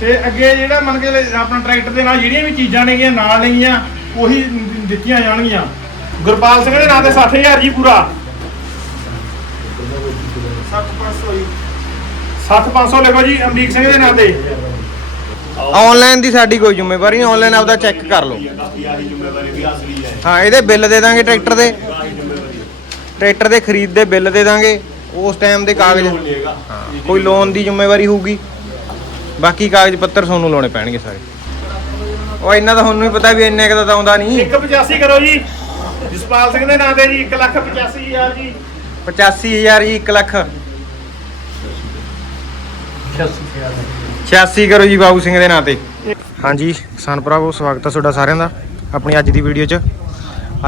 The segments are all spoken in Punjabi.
ਤੇ ਅੱਗੇ ਜਿਹੜਾ ਮੰਨ ਕੇ ਆਪਣਾ ਟਰੈਕਟਰ ਦੇ ਨਾਲ ਜਿਹੜੀਆਂ ਵੀ ਚੀਜ਼ਾਂ ਨੇਗੀਆਂ, ਨਾਲ ਨੇਗੀਆਂ, ਉਹੀ ਦਿੱਤੀਆਂ ਜਾਣਗੀਆਂ। ਗੁਰਪਾਲ ਸਿੰਘ ਦੇ ਨਾਂ ਤੇ 60000 ਜੀ ਪੂਰਾ। 60500 60500 ਲਿਖੋ ਜੀ, ਅਮਰੀਕ ਸਿੰਘ ਦੇ ਨਾਂ ਤੇ। ਆਨਲਾਈਨ ਦੀ ਸਾਡੀ ਕੋਈ ਜ਼ਿੰਮੇਵਾਰੀ ਨਹੀਂ ਆਨਲਾਈਨ ਆਪਦਾ ਚੈੱਕ ਕਰ ਲਓ। ਹਾਂ, ਇਹਦੇ ਬਿੱਲ ਦੇ ਦਾਂਗੇ ਟਰੈਕਟਰ ਦੇ। ਟਰੈਕਟਰ ਦੇ ਖਰੀਦ ਦੇ ਬਿੱਲ ਦੇ ਦਾਂਗੇ, ਉਸ ਟਾਈਮ ਦੇ ਕਾਗਜ਼। ਹਾਂ, ਕੋਈ ਲੋਨ ਦੀ ਜ਼ਿੰਮੇਵਾਰੀ ਹੋਊਗੀ। ਬਾਕੀ ਕਾਗਜ਼ ਪੱਤਰ ਤੁਹਾਨੂੰ ਲਾਉਣੇ ਪੈਣਗੇ ਸਾਰੇ। ਉਹ ਇੰਨਾ ਤਾਂ ਤੁਹਾਨੂੰ ਵੀ ਪਤਾ ਵੀ ਇੰਨੇ ਕੁ ਦਾ ਤਾਂ ਆਉਂਦਾ ਨਹੀਂ। 185 ਕਰੋ ਜੀ। ਜਸਪਾਲ ਸਿੰਘ ਦੇ ਨਾਂ ਤੇ ਜੀ 185000 ਜੀ। 85000 ਜੀ 1 ਲੱਖ। 86 ਕਰੋ ਜੀ ਬਾਬੂ ਸਿੰਘ ਦੇ ਨਾਂ ਤੇ। ਹਾਂਜੀ ਕਿਸਾਨ ਭਰਾਵੋ ਸਵਾਗਤ ਹੈ ਤੁਹਾਡਾ ਸਾਰਿਆਂ ਦਾ ਆਪਣੀ ਅੱਜ ਦੀ ਵੀਡੀਓ 'ਚ।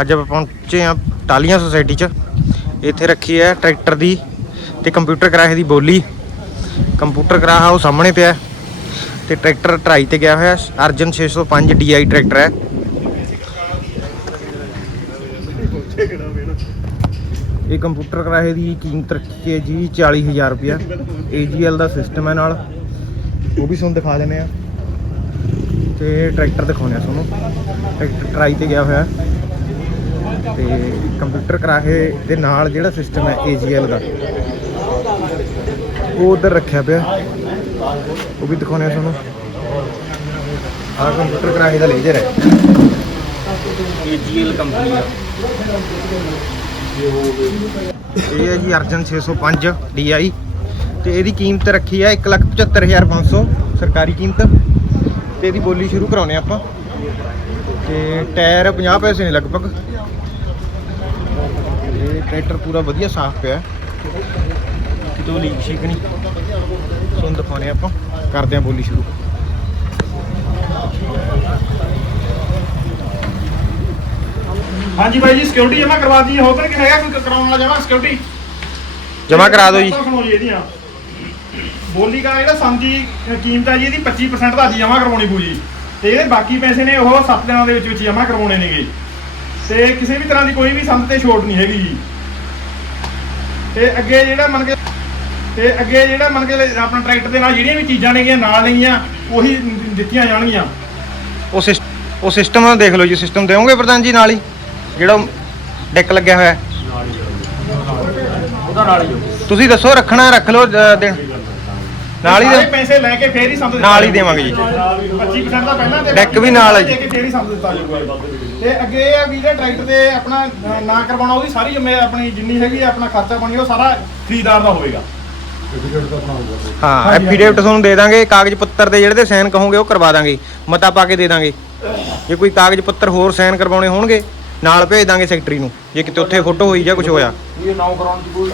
ਅੱਜ ਆਪਾਂ ਪਹੁੰਚੇ ਆ ਟਾਲੀਆਂ ਸੁਸਾਇਟੀ 'ਚ। ਇੱਥੇ ਰੱਖੀ ਹੈ ਟਰੈਕਟਰ ਦੀ ਤੇ ਕੰਪਿਊਟਰ ਕਰਾਹੇ ਦੀ ਬੋਲੀ। ਕੰਪਿਊਟਰ ਕਰਾਹਾ ਉਹ ਸਾਹਮਣੇ ਪਿਆ। ਤੇ ਟਰੈਕਟਰ ਟਰਾਈ ਤੇ ਗਿਆ ਹੋਇਆ, ਅਰਜਨ 605 DI ਟਰੈਕਟਰ ਹੈ। ਇਹ ਕੰਪਿਊਟਰ ਕਰਾਹੇ ਦੀ ਕੀਮਤ ਰੱਖੀ ਹੈ ਜੀ 40000 ਰੁਪਇਆ। AGL ਦਾ ਸਿਸਟਮ ਹੈ ਨਾਲ। ਉਹ ਵੀ ਤੁਹਾਨੂੰ ਦਿਖਾ ਦਿੰਦੇ ਆ ਤੇ ਟਰੈਕਟਰ ਦਿਖਾਉਂਦੇ ਆ ਤੁਹਾਨੂੰ। ਟਰੈਕਟਰ ਟਰਾਈ ਤੇ ਗਿਆ ਹੋਇਆ। ਤੇ ਕੰਪਿਊਟਰ ਕਰਾਹੇ ਦੇ ਨਾਲ ਜਿਹੜਾ ਸਿਸਟਮ ਹੈ AGL ਦਾ। ਉਹ ਉਧਰ ਰੱਖਿਆ ਪਿਆ। ਉਹ ਵੀ ਦਿਖਾਉਂਦੇ ਆ ਤੁਹਾਨੂੰ। ਆਹ ਕੰਪਿਊਟਰ ਕਰਾਹੇ ਦਾ ਲੇਜ਼ਰ ਹੈ। AGL ਕੰਪਨੀ ਦਾ ਇਹ ਹੈ ਜੀ ਅਰਜਨ 605 DI ਤੇ ਇਹਦੀ ਕੀਮਤ ਰੱਖੀ ਹੈ 175500 ਸਰਕਾਰੀ ਕੀਮਤ। ਤੇ ਇਹਦੀ ਬੋਲੀ ਸ਼ੁਰੂ ਕਰਾਉਨੇ ਆਪਾਂ। ਤੇ ਟਾਇਰ 50 ਪੈਸੇ ਨੇ ਲਗਭਗ। ਇਹ ਟਰੈਕਟਰ ਪੂਰਾ ਵਧੀਆ ਸਾਫ਼ ਪਿਆ। ਕਿਤੋਂ ਲੀਕ ਸ਼ੀਕ ਨਹੀਂ ਤੁਹਾਨੂੰ ਦਿਖਾਉਨੇ ਆਪਾਂ। ਕਰਦੇ ਹਾਂ ਬੋਲੀ ਸ਼ੁਰੂ। ਹਾਂਜੀ ਬਾਈ ਜੀ ਸਿਕਿਉਰਿਟੀ ਜਮਾ ਕਰਵਾ ਦਈਏ। ਹੋਰ ਤਾਂ ਨਹੀਂ ਹੈਗਾ ਕੋਈ ਕਰਾਉਣ ਵਾਲਾ ਜਮਾ ਸਿਕਿਉਰਿਟੀ ਜਮ੍ਹਾਂ ਕਰਾ ਦਿਓ ਜੀ। ਸੁਣੋ ਜੀ ਇਹਦੀਆਂ। ਬੋਲੀ ਦਾ ਜਿਹੜਾ ਸੰਦੀ ਕੀਮਤ ਹੈ ਜੀ ਇਹਦੀ 25% ਦਾ ਜਮਾ ਕਰਵਾਉਣੀ ਪਊ ਜੀ। ਤੇ ਇਹਦੇ ਬਾਕੀ ਪੈਸੇ ਨੇ ਉਹ 7 ਦਿਨਾਂ ਦੇ ਵਿੱਚ ਵਿੱਚ ਜਮਾ ਕਰਵਾਉਣੇ ਨੇਗੇ। ਤੇ ਕਿਸੇ ਵੀ ਤਰ੍ਹਾਂ ਦੀ ਕੋਈ ਵੀ ਸੰਦ ਤੇ ਛੋਟ ਨਹੀਂ ਹੈਗੀ ਜੀ। ਤੇ ਅੱਗੇ ਜਿਹੜਾ ਮੰਨ ਕੇ ਤੇ ਅੱਗੇ ਜਿਹੜਾ ਮੰਨ ਕੇ ਲੈ- ਆਪਣਾ ਟਰੈਕਟਰ ਦੇ ਨਾਲ ਜਿਹੜੀਆਂ ਵੀ ਚੀਜ਼ਾਂ ਨੇਗੀਆਂ ਨਾਲ ਨੇਗੀਆਂ ਉਹੀ ਦਿੱਤੀਆਂ ਜਾਣਗੀਆਂ। ਉਹ ਸਿਸ- ਉਹ ਸਿਸਟਮ ਦੇਖ ਲਓ ਜੀ ਸਿਸਟਮ ਦੇਵੋਗੇ ਪ੍ਰਧਾਨ ਜੀ ਨਾਲ ਹੀ? ਜਿਹੜਾ ਡੈਕ ਲੱਗਿਆ ਹੋਇਆ। ਹੈ ਉਹਦਾ ਨਾਲ ਹੀ ਤੁਸੀਂ ਦੱਸੋ ਰੱਖਣਾ ਰੱਖ ਲਓ ਅ, ਦਿਨ ਨਾਲ ਹੀ ਸਾਰੇ ਦੇ ਪੈਸੇ ਲੈ ਕੇ ਫੇਰ ਹੀ ਸੰਦ ਦਿੱਤਾ ਨਾਲ ਹੀ। ਦੇਵਾਂਗੇ ਜੀ। 25% ਦਾ ਪਹਿਲਾਂ ਤੇ ਡੈਕ ਵੀ ਨਾਲ ਹੈ ਜੀ। ਕੇ ਫੇਰ ਹੀ ਸੰਦ ਦਿੱਤਾ ਜਾਊਗਾ। ਤੇ ਅੱਗੇ ਇਹ ਆ ਵੀ ਜਿਹੜਾ ਟਰੈਕਟਰ ਤੇ ਆਪਣਾ ਨਾ ਕਰਵਾਉਣਾ ਉਹਦੀ ਸਾਰੀ ਜਿੰਮੇ ਆਪਣੀ ਜਿੰਨੀ ਹੈਗੀ ਆ, ਆਪਣਾ ਖਰਚਾ ਪਾਣੀ ਉਹ ਸਾਰਾ ਖਰੀਦਦਾਰ ਦਾ ਹੋਵੇਗਾ। ਹਾਂ ਐਫੀਡੇਵਿਟ ਤੁਹਾਨੂੰ ਦੇ ਦਾਂਗੇ ਕਾਗਜ਼ ਪੱਤਰ ਦੇ ਜਿਹੜੇ ਤੇ ਸਾਈਨ ਕਹੋਗੇ ਉਹ ਕਰਵਾ ਦਾਂਗੇ ਮਤਾ ਪਾ ਕੇ ਦੇ ਦਾਂਗੇ। ਜੇ ਕੋਈ ਕਾਗਜ਼ ਪੱਤਰ ਹੋਰ ਸਾਈਨ ਕਰਵਾਉਣੇ ਹੋਣਗੇ ਨਾਲ ਭੇਜ ਦਾਂਗੇ ਸੈਕਟਰੀ ਨੂੰ ਜੇ ਕਿਤੇ ਉੱਥੇ ਫੋਟੋ ਹੋਈ ਜਾਂ ਕੁਝ ਹੋਇਆ। ਇਹ ਕਰਾਉਣ ਦੀ ਕੋਈ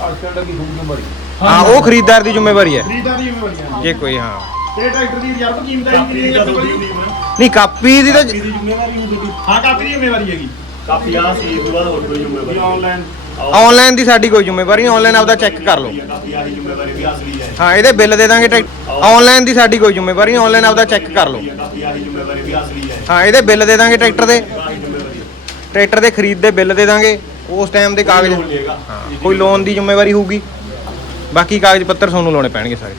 ਹਾਂ ਉਹ ਖਰੀਦਦਾਰ ਦੀ ਜ਼ਿੰਮੇਵਾਰੀ ਹੈ। ਖਰੀਦਦਾਰ ਦੀ ਜ਼ਿੰਮੇਵਾਰੀ ਹੈ। ਜੇ ਕੋਈ ਹਾਂ। ਤੇ ਟਰੈਕਟਰ ਦੀ ਰਿਜ਼ਰਵ ਕੀਮਤ ਨਹੀਂ ਕਾਪੀ ਦੀ ਤਾਂ ਹਾਂ ਕਾਪੀ ਦੀ ਜ਼ਿੰਮੇਵਾਰੀ ਹੈਗੀ। ਕਾਫੀ ਆ ਸੀ ਤੋਂ ਬਾਅਦ ਹੋਰ ਕੋਈ ਜ਼ਿੰਮੇਵਾਰੀ ਆਨਲਾਈਨ ਆਨਲਾਈਨ ਦੀ ਸਾਡੀ ਕੋਈ ਜ਼ਿੰਮੇਵਾਰੀ ਨਹੀਂ ਆਨਲਾਈਨ ਆਪਦਾ ਚੈੱਕ ਕਰ ਲਓ। ਹੈ ਇਹਦੇ ਬਿੱਲ ਦੇ ਦਾਂਗੇ ਆਨਲਾਈਨ ਦੀ ਸਾਡੀ ਕੋਈ ਜ਼ਿੰਮੇਵਾਰੀ ਨਹੀਂ ਆਨਲਾਈਨ ਆਪਦਾ ਚੈੱਕ ਕਰ ਲਓ। ਹੈ ਇਹਦੇ ਬਿੱਲ ਦੇ ਦਾਂਗੇ ਟਰੈਕਟਰ ਦੇ। ਟਰੈਕਟਰ ਦੇ ਖਰੀਦ ਦੇ ਬਿੱਲ ਦੇ ਦਾਂਗੇ। ਉਸ ਟਾਈਮ ਦੇ ਕਾਗਜ਼ ਹਾਂ ਕੋਈ ਲੋਨ ਦੀ ਜ਼ਿੰਮੇਵਾਰੀ ਹੋਊਗੀ। ਬਾਕੀ ਕਾਗਜ਼ ਪੱਤਰ ਤੁਹਾਨੂੰ ਲਾਉਣੇ ਪੈਣਗੇ ਸਾਰੇ।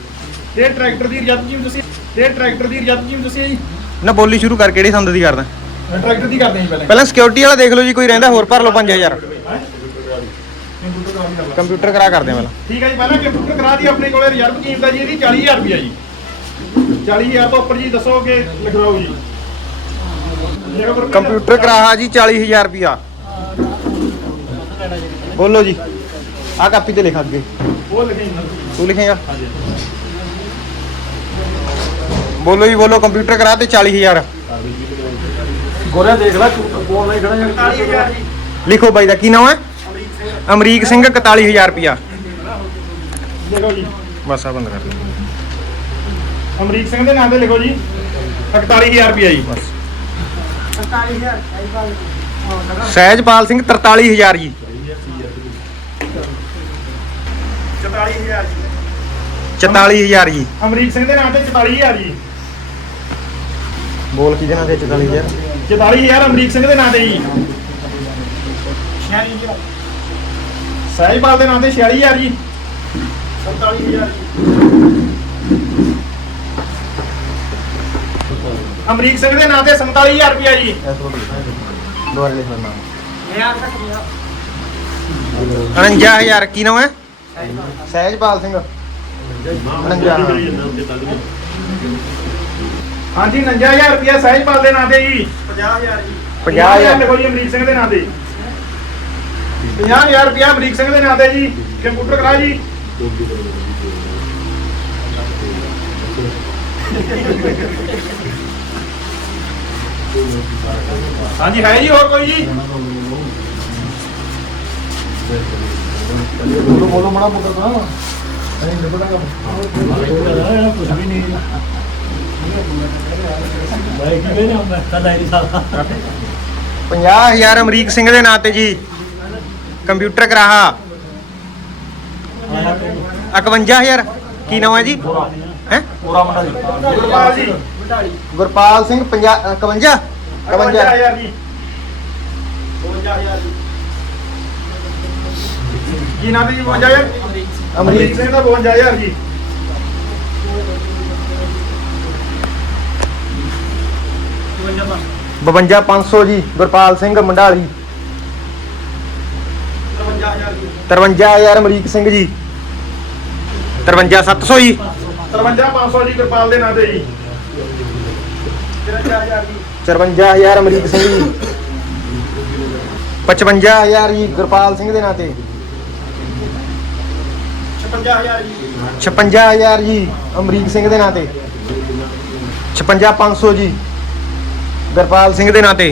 ਤੇ ਟਰੈਕਟਰ ਦੀ ਰਿਜ਼ਰਵ ਕੀਮਤ ਤੁਸੀਂ ਤੇ ਟਰੈਕਟਰ ਦੀ ਰਿਜ਼ਰਵ ਕੀਮਤ ਤੁਸੀਂ ਜੀ ਨਾ ਬੋਲੀ ਸ਼ੁਰੂ ਕਰ ਕਿਹੜੀ ਸੰਦ ਦੀ ਕਰਦਾ? ਟਰੈਕਟਰ ਦੀ ਕਰਦੇ ਜੀ ਪਹਿਲਾਂ। ਪਹਿਲਾਂ ਸਿਕਿਉਰਿਟੀ ਵਾਲਾ ਦੇਖ ਲਓ ਜੀ ਕੋਈ ਰਹਿੰਦਾ ਹੋਰ ਭਰ ਲਓ 5000 ਕੰਪਿਊਟਰ ਕਰਾ ਲਈ ਕੰਪਿਊਟਰ ਕਰਾ ਕਰਦੇ ਆ ਪਹਿਲਾਂ। ਠੀਕ ਹੈ ਜੀ ਪਹਿਲਾਂ ਕੰਪਿਊਟਰ ਕਰਾ ਦੀ ਆਪਣੇ ਕੋਲੇ ਰਿਜ਼ਰਵ ਕੀਮਤ ਹੈ ਜੀ ਇਹਦੀ 40000 ਰੁਪਇਆ ਜੀ। 40000 ਤੋਂ ਉੱਪਰ ਜੀ ਦੱਸੋ ਕਿ ਲਿਖਵਾਓ ਜੀ। ਕੰਪਿਊਟਰ ਕਰਾਹਾ ਜੀ 40000 ਰੁਪਿਆ ਬੋਲੋ ਜੀ। ਆ ਕਾਪੀ ਤੇ ਲਿਖ ਅੱਗੇ। ਉਹ ਲਿਖੇ ਜੀ ਤੂੰ ਲਿਖੇਗਾ? ਬੋਲੋ ਜੀ ਬੋਲੋ ਕੰਪਿਊਟਰ ਕਰਾ ਤੇ 40000 ਗੋਰਿਆ ਦੇਖ ਲੈ ਕੋਲ ਨਹੀਂ ਖੜਾ ਜਾਂ 40000 ਜੀ। ਲਿਖੋ ਬਾਈ ਦਾ ਕੀ ਨਾਮ ਹੈ? ਅਮਰੀਕ ਸਿੰਘ 41000 ਰੁਪਿਆ ਲਿਖੋ ਜੀ। ਬਸ ਆ ਬੰਦ ਕਰ ਅਮਰੀਕ ਸਿੰਘ ਦੇ ਨਾਮ ਤੇ ਲਿਖੋ ਜੀ। 41000 ਰੁਪਇਆ ਜੀ। ਬਸ। ਸਹਿਜਪਾਲ ਸਿੰਘ 43000 ਜੀ। 44000 ਜੀ। 44000 ਜੀ। ਅਮਰੀਕ ਸਿੰਘ ਦੇ ਨਾਮ ਤੇ 44000 ਜੀ। ਬੋਲ ਕਿਹਦੇ ਨਾਲ ਤੇ 44000 44000 ਅਮਰੀਕ ਸਿੰਘ ਦੇ ਨਾਮ ਤੇ ਜੀ। ਸਹਿਜਪਾਲ ਦੇ ਨਾਮ ਤੇ 46000 ਜੀ। 47000 ਜੀ। ਅਮਰੀਕ ਸਿੰਘ ਦੇ ਨਾਂ ਤੇ 47000 ਰੁਪਇਆ ਜੀ। ਦੁਆਰੇ ਲਿਖ ਲੈਣਾ। 49000 ਕੀ ਨਾਮ ਹੈ? ਸਹਿਜਪਾਲ ਸਿੰਘ। 49 ਹਾਂਜੀ 59000 ਰੁਪਇਆ ਸਹਿਜਪਾਲ ਦੇ ਨਾਂ ਤੇ ਜੀ। 50000 ਜੀ। 50000 ਲਿਖੋ ਜੀ ਅਮਰੀਕ ਸਿੰਘ ਦੇ ਨਾਂ ਤੇ। 50000 ਰੁਪਇਆ ਅਮਰੀਕ ਸਿੰਘ ਦੇ ਨਾਂ ਤੇ ਜੀ ਕੰਪਿਊਟਰ ਕਰਾ ਜੀ। ਹਾਂਜੀ ਹੈ ਜੀ ਹੋਰ ਕੋਈ ਜੀ? ਬੋਲੋ ਬੋਲੋ ਮਣਾ ਮੁੱਕਾ ਤਾਂ ਨਹੀਂ ਨਿਬੜਾਗਾ। ਕੁਝ ਵੀ ਨਹੀਂ ਬਾਈ ਕਿਵੇਂ ਨਾ ਮੈਂ ਤਾਂ ਨਹੀਂ ਸਕਦਾ 50000 ਅਮਰੀਕ ਸਿੰਘ ਦੇ ਨਾਂ ਤੇ ਜੀ। ਕੰਪਿਊਟਰ ਕਰਾਹਾ। 51000 ਕੀ ਨਾਮ ਹੈ ਜੀ? ਹੈ? ਪੂਰਾ ਮੁੰਡਾ ਜੀ ਗੁਰਪਾਲ ਜੀ ਗੁਰਪਾਲ ਸਿੰਘ 50 51 51 51000 ਜੀ ਕੀ ਨਾਮ ਹੈ ਜੀ? 52000 ਅਮਰੀਕ। ਅਮਰੀਕ ਸਿੰਘ ਦਾ 52000 ਜੀ। ਬਵੰਜਾ 500 ਜੀ ਗੁਰਪਾਲ ਸਿੰਘ ਮੰਡਾਲੀ। 53000 ਅਮਰੀਕ ਸਿੰਘ ਜੀ। 53700 ਜੀ। 53500 ਜੀ ਗੁਰਪਾਲ ਦੇ ਨਾਂ ਤੇ ਜੀ। 54000 ਅਮਰੀਕ ਸਿੰਘ ਜੀ। 55000 ਜੀ ਗੁਰਪਾਲ ਸਿੰਘ ਦੇ ਨਾਂ ਤੇ। 56000 ਜੀ। ਅਮਰੀਕ ਸਿੰਘ ਦੇ ਨਾਂ ਤੇ। 56500 ਜੀ ਗੁਰਪਾਲ ਸਿੰਘ ਦੇ ਨਾਂ ਤੇ।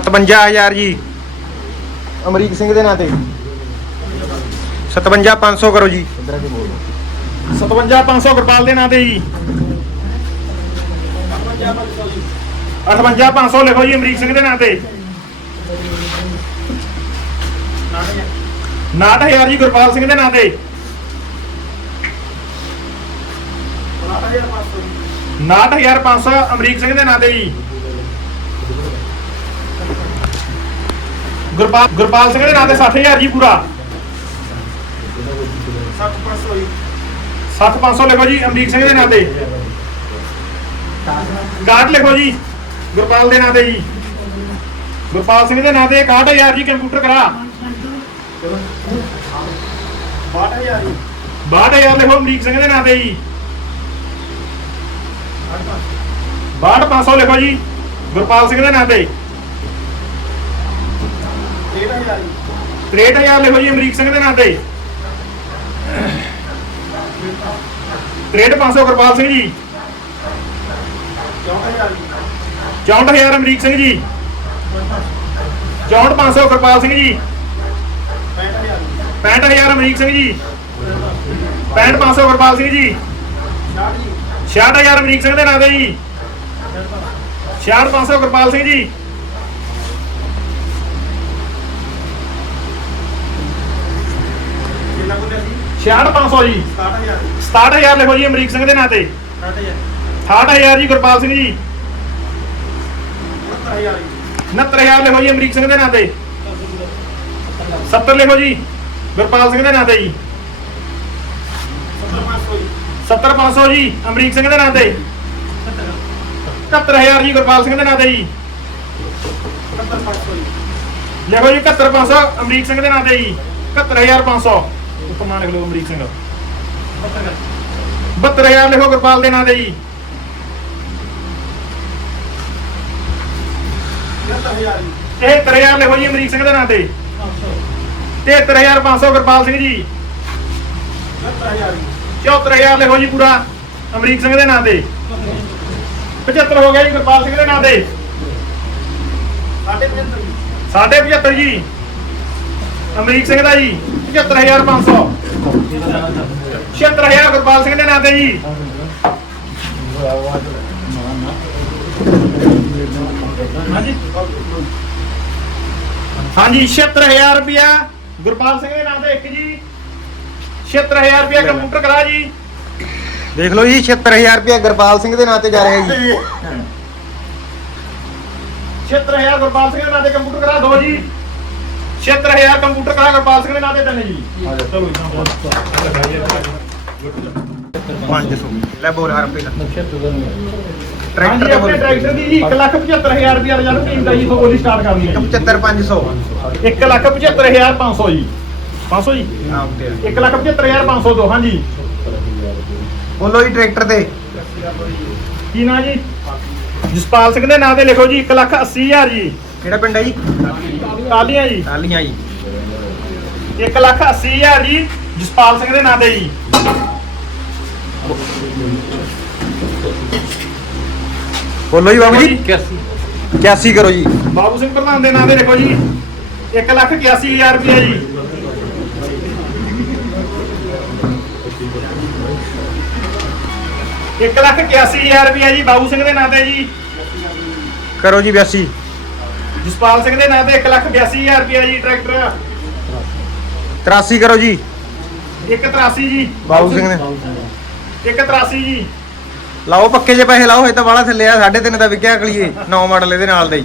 57000 ਜੀ ਅਮਰੀਕ ਸਿੰਘ ਦੇ ਨਾਂ ਤੇ। 57500 ਕਰੋ ਜੀ। 57500 ਗੁਰਪਾਲ ਦੇ ਨਾਂ ਤੇ ਜੀ। 58500 ਲਿਖੋ ਜੀ ਅਮਰੀਕ ਸਿੰਘ ਦੇ ਨਾਂ ਤੇ। 69000 ਜੀ ਗੁਰਪਾਲ ਸਿੰਘ ਦੇ ਨਾਂ ਤੇ। 69500 ਅਮਰੀਕ ਸਿੰਘ ਦੇ ਨਾਂ ਤੇ ਜੀ। ਗੁਰਪਾਲ ਗੁਰਪਾਲ ਸਿੰਘ ਦੇ ਨਾਂ ਤੇ 60000 ਜੀ ਪੂਰਾ। 7500 ਲਿਖੋ ਜੀ ਅਮਰੀਕ ਸਿੰਘ ਦੇ ਨਾਂ ਤੇ। ਕਾਟ ਲਿਖੋ ਜੀ ਗੁਰਪਾਲ ਦੇ ਨਾਂ ਤੇ ਜੀ। ਗੁਰਪਾਲ ਸਿੰਘ ਦੇ ਨਾਂ ਤੇ 61000 ਜੀ ਕੰਪਿਊਟਰ ਕਰਾ। 62000 62000 ਲਿਖੋ ਅਮਰੀਕ ਸਿੰਘ ਦੇ ਨਾਂ ਤੇ ਜੀ। 62500 ਲਿਖੋ ਜੀ ਗੁਰਪਾਲ ਸਿੰਘ ਦੇ ਨਾਂ ਤੇ। 63000 ਲਿਖੋ ਜੀ, ਅਮਰੀਕ ਸਿੰਘ ਦੇ ਨਾਂ ਤੇ। 63500 ਗੁਰਪਾਲ ਸਿੰਘ ਜੀ। 64000 ਅਮਰੀਕ ਸਿੰਘ ਜੀ। 64500 ਕਿਰਪਾਲ ਸਿੰਘ ਜੀ। 65000 ਅਮਰੀਕ ਸਿੰਘ ਜੀ। 65500 ਗੁਰਪਾਲ ਸਿੰਘ ਜੀ। 66000 ਅਮਰੀਕ ਸਿੰਘ ਦੇ ਨਾਂ ਤੇ ਜੀ। 66500 ਗੁਰਪਾਲ ਸਿੰਘ ਜੀ। ਛਿਆਹਠ ਪੰਜ ਸੌ ਜੀ। 67000 ਲਿਖੋ ਜੀ ਅਮਰੀਕ ਸਿੰਘ ਦੇ ਨਾਂ ਤੇ। 68000 ਜੀ ਗੁਰਪਾਲ ਸਿੰਘ ਜੀ। 69000 ਲਿਖੋ ਜੀ ਅਮਰੀਕ ਸਿੰਘ ਦੇ ਨਾਂ ਤੇ। 70 ਲਿਖੋ ਜੀ ਗੁਰਪਾਲ ਸਿੰਘ ਦੇ ਨਾਂ ਤੇ ਜੀ। 70500 ਜੀ ਅਮਰੀਕ ਸਿੰਘ ਦੇ ਨਾਂ ਤੇ। 71000 ਜੀ ਗੁਰਪਾਲ ਸਿੰਘ ਦੇ ਨਾਂ ਤੇ ਜੀ। ਲਿਖੋ ਜੀ 71500 ਅਮਰੀਕ ਸਿੰਘ ਦੇ ਨਾਂ ਤੇ ਜੀ। 71500 ਉੱਪਰ ਨਾਂ ਲਿਖ ਲਓ ਅਮਰੀਕ ਸਿੰਘ। 72000 ਲਿਖੋ ਗੁਰਪਾਲ ਦੇ ਨਾਂ ਤੇ ਜੀ। 73000 ਲਿਖੋ ਜੀ ਅਮਰੀਕ ਸਿੰਘ ਦੇ ਨਾਂ ਤੇ। 73500 ਗੁਰਪਾਲ ਸਿੰਘ ਜੀ। 74000 ਲਿਖੋ ਜੀ ਪੂਰਾ ਅਮਰੀਕ ਸਿੰਘ ਦੇ ਨਾਂ ਤੇ। 75 ਹੋ ਗਿਆ ਜੀ ਗੁਰਪਾਲ ਸਿੰਘ ਦੇ ਨਾਂ ਤੇ। 75 ਜੀ। ਅਮਰੀਕ ਸਿੰਘ ਦਾ ਜੀ। 75500 76000 ਗੁਰਪਾਲ ਸਿੰਘ ਦੇ ਨਾਂ ਤੇ ਜੀ। ਹਾਂਜੀ। ਹਾਂਜੀ 76000 ਰੁਪਿਆ। ਗੁਰਪਾਲ ਸਿੰਘ ਦੇ ਨਾਂ ਤੇ ਇੱਕ ਜੀ। 76000 ਰੁਪਿਆ ਕੰਪਿਊਟਰ ਕਰਾ ਜੀ। ਦੇਖ ਲਓ ਜੀ 76000 ਰੁਪਏ ਗੁਰਪਾਲ ਸਿੰਘ ਦੇ ਨਾਂ ਤੇ ਜਾ ਰਿਹਾ ਜੀ। 76000 ਗੁਰਪਾਲ ਸਿੰਘ ਦੇ ਨਾਂ ਤੇ ਕੰਪਿਊਟਰ ਕਰਾ ਦੋ ਜੀ। 76000 ਕੰਪਿਊਟਰ ਕਰਾ ਗੁਰਪਾਲ ਸਿੰਘ ਦੇ ਨਾਂ ਤੇ ਤਿੰਨ ਜੀ। ਚਲੋ ਜੀ 500 ਲੈ ਬੋਲ ਹਰ ਰੁਪਏ ਦਾ ਹਾਂਜੀ ਟਰੈਕਟਰ ਆਪਣੇ ਟਰੈਕਟਰ ਦੀ ਜੀ 175000 ਰੁਪਏ ਰਜਾ ਨੂੰ ਕੀਮਤ ਹੈ ਜੀ। ਤੋਂ ਬੋਲੀ ਸਟਾਰਟ ਕਰਨੀ ਹੈ 75500 175500 ਜੀ। 500 ਜੀ? ਹਾਂ ਓਕੇ 175500 ਦੋ ਹਾਂਜੀ। ਬੋਲੋ ਜੀ ਟਰੈਕਟਰ ਤੇ। ਕੀ ਨਾਂ ਜੀ? ਜਸਪਾਲ ਸਿੰਘ ਦੇ ਨਾਂ ਤੇ ਲਿਖੋ ਜੀ 180000 ਜੀ। ਕਿਹੜਾ ਪਿੰਡ ਹੈ ਜੀ? ਜੀ। ਟਾਲੀਆਂ ਜੀ। 180000 ਜੀ ਜਸਪਾਲ ਸਿੰਘ ਦੇ ਨਾਂ ਤੇ ਜੀ। ਬੋਲੋ ਜੀ ਬਾਬੂ ਜੀ। 81 ਕਰੋ ਜੀ। ਬਾਬੂ ਸਿੰਘ ਪ੍ਰਧਾਨ ਦੇ ਨਾਂ ਤੇ ਲਿਖੋ ਜੀ 181000 ਰੁਪਏ ਜੀ। ਇੱਕ ਲੱਖ ਇਕਿਆਸੀ ਹਜ਼ਾਰ ਰੁਪਏ ਜੀ ਬਾਬੂ ਸਿੰਘ ਦੇ ਨਾਂ ਤੇ ਜੀ। ਕਰੋ ਜੀ 82 ਜਸਪਾਲ ਸਿੰਘ ਦੇ ਨਾਂ ਤੇ 1 ਲੱਖ 82000 ਰੁਪਏ ਜੀ ਟਰੈਕਟਰ। 83 ਕਰੋ ਜੀ। 183 ਜੀ। ਬਾਬੂ ਸਿੰਘ ਨੇ। 183 ਜੀ। ਲਾਓ ਪੱਕੇ ਜੇ ਪੈਸੇ ਲਾਓ ਇਹ ਤਾਂ ਬਾਲਾ ਥੱਲੇ ਆ 3.5 ਦਾ ਵਿਕਿਆ ਅਗਲੀਏ 9 ਮਾਡਲ ਇਹਦੇ ਨਾਲ ਦਾ ਹੀ।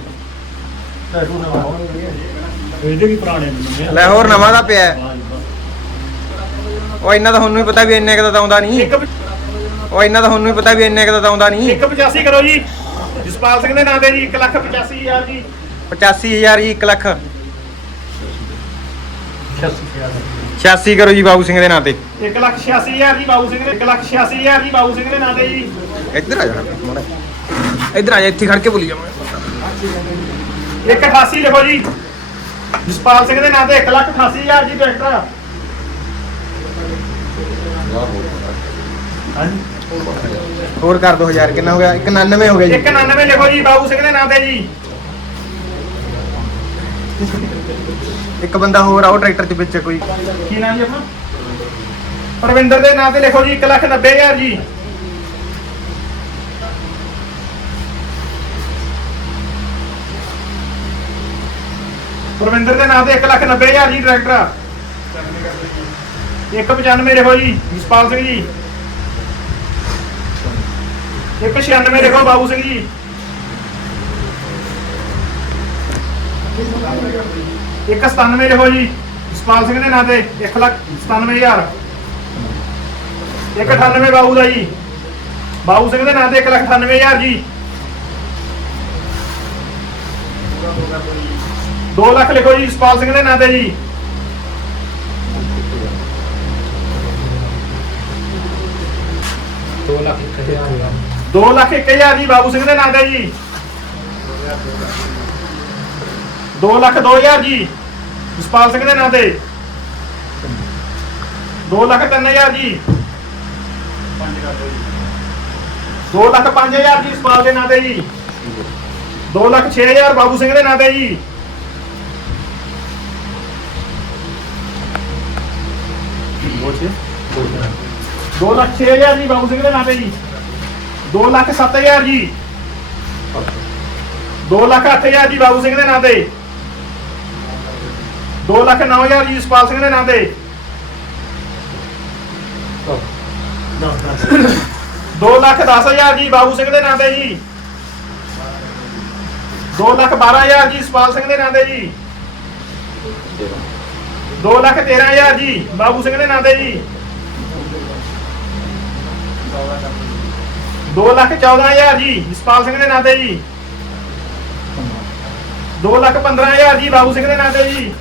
ਇਹਦੇ ਵੀ ਪੁਰਾਣੇ ਨੇ ਲੈ ਹੋਰ ਨਵਾਂ ਦਾ ਪਿਆ। ਹੈ। ਉਹ ਇੰਨਾ ਤਾਂ ਤੁਹਾਨੂੰ ਵੀ ਪਤਾ ਵੀ ਇੰਨੇ ਕੁ ਦਾ ਤਾਂ ਆਉਂਦਾ ਨਹੀਂ। ਉਹ ਇੰਨਾ ਤਾਂ ਤੁਹਾਨੂੰ ਵੀ ਪਤਾ ਵੀ ਇੰਨੇ ਕੁ ਦਾ ਤਾਂ ਆਉਂਦਾ ਨਹੀਂ। 185 ਕਰੋ ਜੀ। ਜਸਪਾਲ ਸਿੰਘ ਦੇ ਨਾਂ ਤੇ ਜੀ 1 ਲੱਖ 85 ਹਜ਼ਾਰ ਜੀ। 85000 ਜੀ 1 ਲੱਖ। 86 ਕਰੋ ਜੀ ਬਾਬੂ ਸਿੰਘ ਦੇ ਨਾਂ ਤੇ। 1 ਲੱਖ 86 ਹਜ਼ਾਰ ਜੀ ਬਾਬੂ ਸਿੰਘ ਦੇ 1 ਲੱਖ 86 ਹਜ਼ਾਰ ਜੀ ਬਾਬੂ ਸਿੰਘ ਦੇ ਨਾਂ ਤੇ ਜੀ। ਇੱਧਰ ਆ ਜਾ ਮਾੜਾ ਇੱਧਰ ਆ ਜਾ ਇੱਥੇ ਖੜ ਕੇ ਬੋਲੀ ਜਾਵਾਂ 188 ਲਿਖੋ ਜੀ। ਜਸਪਾਲ ਸਿੰਘ ਦੇ ਨਾਂ ਤੇ 1 ਲੱਖ 88 ਹਜ਼ਾਰ ਜੀ ਟਰੈਕਟਰ ਹੋਰ ਕਰ ਦੋ 1000 ਕਿੰਨਾ ਹੋ ਗਿਆ? 99 ਹੋ ਗਿਆ ਜੀ। 199 ਲਿਖੋ ਜੀ ਬਾਬੂ ਸਿੰਘ ਦੇ ਨਾਂ ਤੇ ਜੀ। ਇੱਕ ਬੰਦਾ ਹੋਰ ਆਓ ਟਰੈਕਟਰ ਦੇ ਵਿੱਚ ਕੋਈ। ਕੀ ਨਾਮ ਜੀ ਆਪਣਾ? ਪਰਵਿੰਦਰ ਦੇ ਨਾਂ ਤੇ ਲਿਖੋ ਜੀ 1 ਲੱਖ 90 ਹਜ਼ਾਰ ਜੀ। ਪਰਵਿੰਦਰ ਦੇ ਨਾਂ ਤੇ 1 ਲੱਖ 90 ਹਜ਼ਾਰ ਜੀ, ਟਰੈਕਟਰ 195 ਲਿਖੋ ਜੀ, ਜਸਪਾਲ ਸਿੰਘ ਜੀ। 196 ਲਿਖੋ ਬਾਬੂ ਸਿੰਘ ਜੀ। ਇੱਕ 97 ਲਿਖੋ ਜੀ ਜਸਪਾਲ ਸਿੰਘ ਦੇ ਨਾਂ ਤੇ 1 ਲੱਖ 97000 ਇੱਕ 98 ਬਾਬੂ ਦਾ ਜੀ ਬਾਬੂ ਸਿੰਘ ਦੇ ਨਾਂ ਤੇ 1 ਲੱਖ 98000 ਜੀ। 2 ਲੱਖ ਲਿਖੋ ਜੀ ਜਸਪਾਲ ਸਿੰਘ ਦੇ ਨਾਂ ਤੇ ਜੀ। ਦੋ ਲੱਖ ਇੱਕ ਹਜ਼ਾਰ। ਜੀ ਬਾਬੂ ਸਿੰਘ ਦੇ ਨਾਂ ਤੇ ਜੀ। 2 ਲੱਖ 2000 ਜੀ। ਜਸਪਾਲ ਸਿੰਘ ਦੇ ਨਾਂ ਤੇ। 2 ਲੱਖ 3000 ਜੀ। 2 ਲੱਖ 5000 ਜੀ ਜਸਪਾਲ ਦੇ ਨਾਂ ਤੇ ਜੀ। 2 ਲੱਖ 6000 ਬਾਬੂ ਸਿੰਘ ਦੇ ਨਾਂ ਤੇ ਜੀ। ਦੋ ਲੱਖ 6000 ਜੀ ਬਾਬੂ ਸਿੰਘ ਦੇ ਨਾਂ ਤੇ ਜੀ। 2 ਲੱਖ 7000 ਜੀ। 2 ਲੱਖ 8000 ਜੀ ਬਾਬੂ ਸਿੰਘ ਦੇ ਨਾਂ ਤੇ। 2 ਲੱਖ 9000 ਜੀ ਜਸਪਾਲ ਸਿੰਘ ਦੇ ਨਾਂ ਤੇ। 2 ਲੱਖ 10000 ਜੀ ਬਾਬੂ ਸਿੰਘ ਦੇ ਨਾਂ ਤੇ ਜੀ। 2 ਲੱਖ 12000 ਜੀ ਜਸਪਾਲ ਸਿੰਘ ਦੇ ਨਾਂ ਤੇ ਜੀ। 2 ਲੱਖ 13000 ਜੀ ਬਾਬੂ ਸਿੰਘ ਦੇ ਨਾਂ ਤੇ ਜੀ। 2 ਲੱਖ 14000 ਜੀ ਜਸਪਾਲ ਸਿੰਘ ਦੇ ਨਾਂ ਤੇ ਜੀ। 2 ਲੱਖ 15000 ਜੀ ਬਾਬੂ ਸਿੰਘ ਦੇ ਨਾਂ ਤੇ ਜੀ।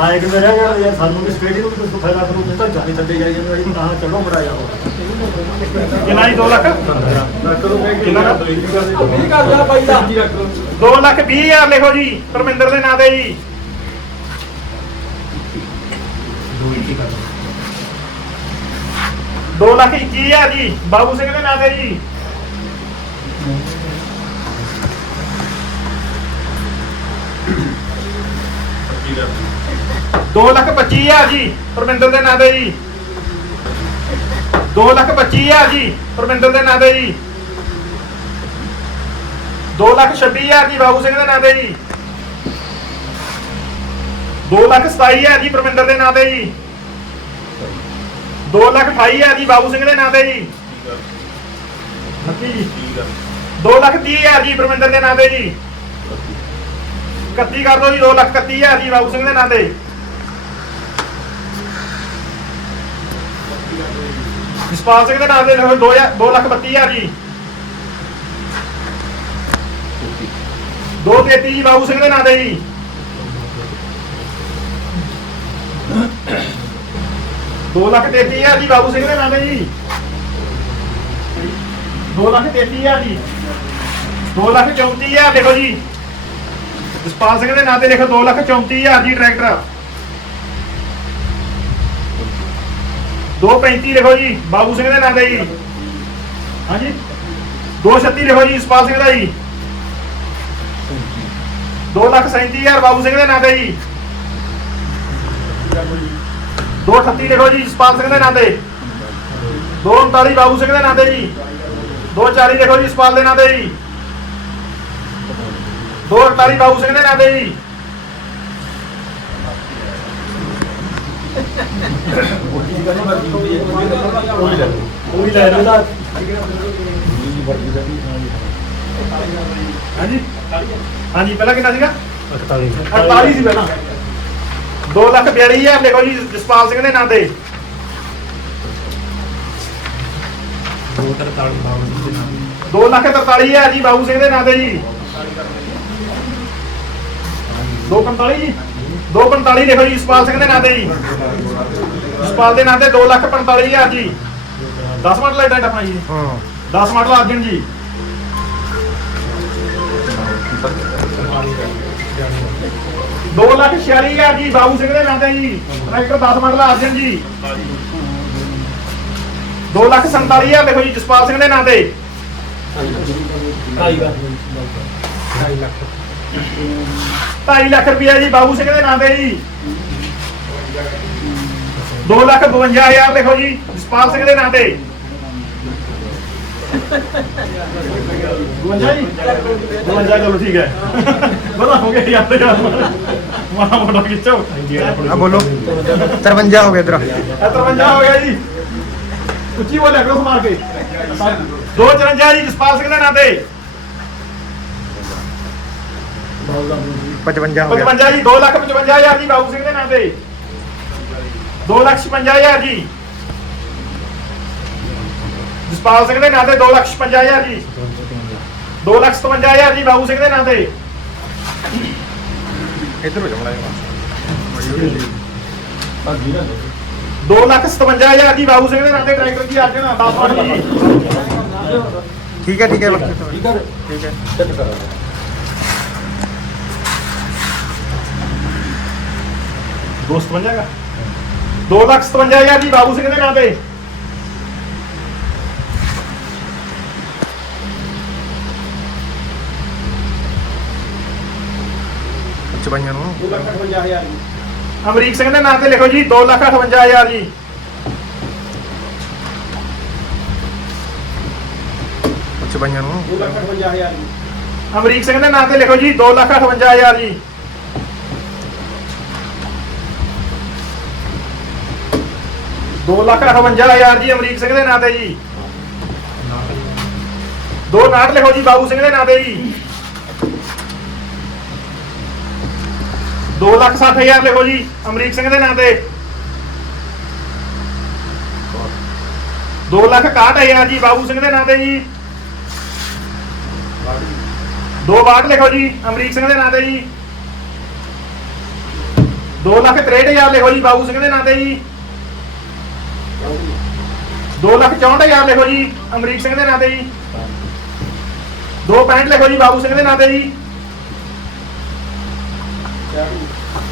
ਆਏ ਕਿ ਮੇਰਾ ਯਾਰ ਯਾਰ ਸਾਨੂੰ ਵੀ ਸਟੇਡੀਅਮ ਨੂੰ ਕੋਈ ਫਾਇਦਾ ਕਰੂ ਤਾਂ ਜਾਨੀ ਛੱਡੇ ਜਾਈ ਜਾਂਦੇ ਜੀ ਨਾ ਚਲੋ ਮੜਾ ਜਾਓ ਕਿੰਨਾ ਜੀ 2 ਲੱਖ? ਕਿੰਨਾ? ਕੀ ਕਰਦਾ ਬਾਈ ਦਾ। 2 ਲੱਖ 20000 ਲਿਖੋ ਜੀ ਪਰਮਿੰਦਰ ਦੇ ਨਾਂ ਤੇ ਜੀ। ਦੋ ਲੱਖ 21000 ਜੀ ਬਾਬੂ ਸਿੰਘ ਦੇ ਨਾਂ ਤੇ ਜੀ। ਦੋ ਲੱਖ 25000 ਜੀ ਪਰਮਿੰਦਰ ਦੇ ਨਾਂ ਤੇ ਜੀ। ਦੋ ਲੱਖ 25000 ਜੀ ਪਰਮਿੰਦਰ ਦੇ ਨਾਂ ਤੇ ਜੀ। 2 ਲੱਖ 26000 ਜੀ ਬਾਬੂ ਸਿੰਘ ਦੇ ਨਾਂ ਤੇ ਜੀ। 2 ਲੱਖ 27000 ਜੀ ਪਰਮਿੰਦਰ ਦੇ ਨਾਂ ਤੇ ਜੀ। 2 ਲੱਖ 28000 ਜੀ ਬਾਬੂ ਸਿੰਘ ਦੇ ਨਾਂ ਤੇ ਜੀ। ਮੱਕੀ ਜੀ 2 ਲੱਖ 30000 ਜੀ ਪਰਮਿੰਦਰ ਦੇ ਨਾਂ ਤੇ ਜੀ। 31 ਕਰ ਦੋ ਜੀ 2 ਲੱਖ 31 ਹਜ਼ਾਰ ਜੀ, ਬਾਬੂ ਸਿੰਘ ਦੇ ਨਾਂ ਤੇ। ਜਸਪਾਲ ਸਿੰਘ ਦੇ ਨਾਂ ਤੇ ਲਿਖੋ 2 ਲੱਖ 32 ਜੀ। 233 ਜੀ, ਬਾਬੂ ਸਿੰਘ ਦੇ ਨਾਂ ਤੇ ਜੀ। ਦੋ ਲੱਖ ਤੇਤੀ ਹਜ਼ਾਰ ਜੀ, ਬਾਬੂ ਸਿੰਘ ਦੇ ਨਾਂ ਤੇ ਜੀ। ਦੋ ਲੱਖ ਤੇਤੀ ਹਜ਼ਾਰ ਜੀ। ਦੋ ਲੱਖ ਚੌਂਤੀ ਹਜ਼ਾਰ ਲਿਖੋ ਜੀ। ਜਸਪਾਲ ਸਿੰਘ ਦੇ ਨਾਂ ਤੇ ਲਿਖੋ ਦੋ ਲੱਖ ਚੌਂਤੀ ਹਜ਼ਾਰ ਜੀ ਟਰੈਕਟਰ। ਦੋ ਪੈਂਤੀ ਲਿਖੋ ਜੀ, ਬਾਬੂ ਸਿੰਘ ਦੇ ਨਾਂ ਤੇ ਜੀ। ਹਾਂਜੀ। ਦੋ ਛੱਤੀ ਲਿਖੋ ਜੀ, ਜਸਪਾਲ ਸਿੰਘ ਦਾ ਜੀ। ਦੋ ਲੱਖ ਸੈਂਤੀ ਹਜ਼ਾਰ ਬਾਬੂ ਸਿੰਘ ਦੇ ਨਾਂ ਤੇ ਜੀ। ਦੋ ਅਠੱਤੀ ਲਿਖੋ ਜੀ, ਜਸਪਾਲ ਸਿੰਘ ਦੇ ਨਾਂ ਤੇ। ਦੋ ਉਨਤਾਲੀ ਬਾਬੂ ਸਿੰਘ ਦੇ ਨਾਂ ਤੇ ਜੀ। ਦੋ ਚਾਲੀ ਲਿਖੋ ਜੀ, ਜਸਪਾਲ ਦੇ ਨਾਂ ਤੇ ਜੀ। ਦੋ ਅਠਤਾਲੀ ਬਾਬੂ ਸਿੰਘ ਦੇ ਨਾਂ ਤੇ ਜੀ। ਉਹੀ ਲੈ ਲਓ ਹਾਂਜੀ। ਹਾਂਜੀ, ਪਹਿਲਾਂ ਕਿੰਨਾ ਸੀਗਾ? 48 ਸੀ ਪਹਿਲਾਂ। 2 ਲੱਖ 42 ਹਜ਼ਾਰ ਲਿਖੋ ਜੀ ਜਸਪਾਲ ਸਿੰਘ ਦੇ ਨਾਂ ਤੇ। ਦੋ ਲੱਖ 43 ਹਜ਼ਾਰ ਜੀ ਬਾਬੂ ਸਿੰਘ ਦੇ ਨਾਂ ਤੇ ਜੀ। 245 ਜੀ? 245 ਲਿਖੋ ਜੀ ਜਸਪਾਲ ਸਿੰਘ ਦੇ ਨਾਂ ਤੇ ਜੀ। ਜਸਪਾਲ ਦੇ ਨਾਂ ਤੇ 2 ਲੱਖ 45 ਹਜ਼ਾਰ ਜੀ। 10 ਮਿੰਟ ਲਾਈਟਾਂ ਟੱਪਣਾ ਜੀ। ਹਾਂ। 10 ਮਾਡਲ ਅਰਜਨ ਜੀ। ਦੋ ਲੱਖ 46 ਹਜ਼ਾਰ ਜੀ ਬਾਬੂ ਸਿੰਘ ਦੇ ਨਾਂ ਤੇ ਜੀ। ਟਰੈਕਟਰ 10 ਮਾਡਲ ਅਰਜਨ ਜੀ। 2 ਲੱਖ 47 ਹਜ਼ਾਰ ਲਿਖੋ ਜੀ ਜਸਪਾਲ ਸਿੰਘ ਦੇ ਨਾਂ ਤੇ 2.5 ਲੱਖ ਰੁਪਇਆ ਜੀ ਬਾਬੂ ਸਿੰਘ ਦੇ ਨਾਂ ਤੇ ਜੀ। 2 ਲੱਖ 52 ਹਜ਼ਾਰ ਲਿਖੋ ਜੀ ਜਸਪਾਲ ਸਿੰਘ ਦੇ ਨਾਂ ਤੇ। 52 ਜੀ? 52 ਚਲੋ ਠੀਕ ਹੈ। ਬੜਾ ਹੋ ਗਿਆ ਯਾਰ ਤੇ ਮਾੜਾ ਮੋਟਾ ਖਿੱਚੋ। ਆ ਬੋਲੋ। 53 ਹੋ ਗਿਆ ਇਧਰ। ਇਹ 53 ਹੋ ਗਿਆ ਜੀ। ਉੱਚੀ ਬੋਲਿਆ ਕਰੋ ਸਮਾਰ ਕੇ। 254 ਜੀ ਜਸਪਾਲ ਸਿੰਘ ਦੇ ਨਾਂ ਤੇ। 55 ਲੱਖ 55 ਹਜ਼ਾਰ ਜੀ ਬਾਬੂ ਸਿੰਘ ਦੇ ਨਾਂ ਤੇ। 2 ਲੱਖ 56 ਹਜ਼ਾਰ ਜੀ। ਜਸਪਾਲ ਸਿੰਘ ਦੇ ਨਾਂ ਤੇ 2 ਲੱਖ 56 ਹਜ਼ਾਰ ਜੀ। 2 ਲੱਖ 57 ਹਜ਼ਾਰ ਜੀ ਬਾਬੂ ਸਿੰਘ ਦੇ ਨਾਂ ਤੇ। ਇੱਧਰ ਹੋ ਜਾਣਾ ਇਹ 2 ਲੱਖ 57 ਹਜ਼ਾਰ ਜੀ ਬਾਬੂ ਸਿੰਘ ਦੇ ਨਾਂ ਤੇ ਟਰੈਕਟਰ ਜੀ ਅਰਜਨ ਬਾਬਾ ਜੀ। ਠੀਕ ਹੈ ਠੀਕ ਹੈ। ਠੀਕ ਹੈ। ਠੀਕ ਹੈ। 257 ਦਾ 257000 ਜੀ ਬਾਬੂ ਸਿੰਘ ਦੇ ਨਾਂ ਤੇ। ਚਬਾਈਆਂ ਨੂੰ। 258000 ਜੀ। ਅਮਰੀਕ ਸਿੰਘ ਦੇ ਨਾਂ ਤੇ ਲਿਖੋ ਜੀ 258000 ਜੀ। ਚਬਾਈਆਂ ਨੂੰ। 258000 ਜੀ। ਅਮਰੀਕ ਸਿੰਘ ਦੇ ਨਾਂ ਤੇ ਲਿਖੋ ਜੀ 258000 ਜੀ। ਦੋ ਲੱਖ 58 ਹਜ਼ਾਰ ਜੀ ਅਮਰੀਕ ਸਿੰਘ ਦੇ ਨਾਂ ਤੇ ਜੀ। ਦੋ ਨਾਟ ਲਿਖੋ ਜੀ, ਬਾਬੂ ਸਿੰਘ ਦੇ ਨਾਂ ਤੇ ਜੀ। 2 ਲੱਖ 60 ਹਜ਼ਾਰ ਲਿਖੋ ਜੀ, ਅਮਰੀਕ ਸਿੰਘ ਦੇ ਨਾਂ ਤੇ। 2 ਲੱਖ 61 ਹਜ਼ਾਰ ਜੀ, ਬਾਬੂ ਸਿੰਘ ਦੇ ਨਾਂ ਤੇ ਜੀ। ਦੋ ਬਾਟ ਲਿਖੋ ਜੀ, ਅਮਰੀਕ ਸਿੰਘ ਦੇ ਨਾਂ ਤੇ ਜੀ। 2 ਲੱਖ 63 ਹਜ਼ਾਰ ਲਿਖੋ ਜੀ, ਬਾਬੂ ਸਿੰਘ ਦੇ ਨਾਂ ਤੇ ਜੀ। 2 ਲੱਖ 64 ਹਜ਼ਾਰ ਲਿਖੋ ਜੀ ਅਮਰੀਕ ਸਿੰਘ ਦੇ ਨਾਂ ਤੇ ਜੀ। 2 65 ਲਿਖੋ ਜੀ ਬਾਬੂ ਸਿੰਘ ਦੇ ਨਾਂ ਤੇ ਜੀ।